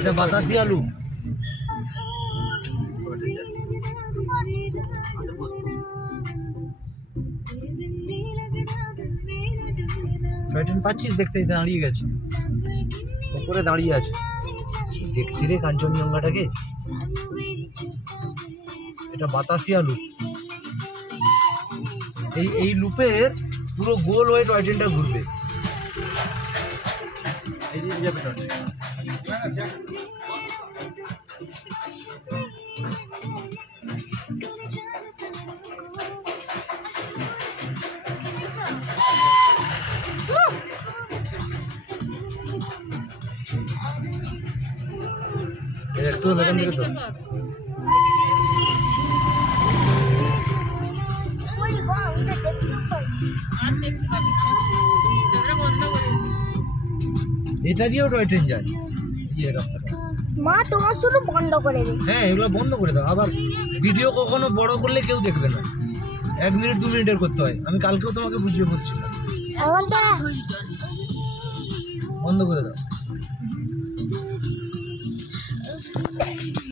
এটা বাতাসি আলু। Toy train পাচ্ছিস? দেখতে দাঁড়িয়ে গেছে, উপরে দাঁড়িয়ে আছে। কি দেখতে রে কাঞ্চনজঙ্ঘাটাকে। এটা বাতাসি আলু। এই লুপের পুরো গোল হয়ে টয় ট্রেনটা ঘুরবে। এই যে যাবে টয় ট্রেন। দেখতে হবে এখান থেকে তো। এটা দিয়েও টয় ট্রেন যায় এই রাস্তাটা। মা তোমার শুধু বন্ধ করে দে। হ্যাঁ, এগুলো বন্ধ করে দাও। আবার ভিডিও কখনো বড় করলে কেউ দেখবে না, 1 মিনিট 2 মিনিটের করতে হয়। আমি কালকেও তোমাকে বুঝিয়ে বলছিলাম, বন্ধ করে দাও।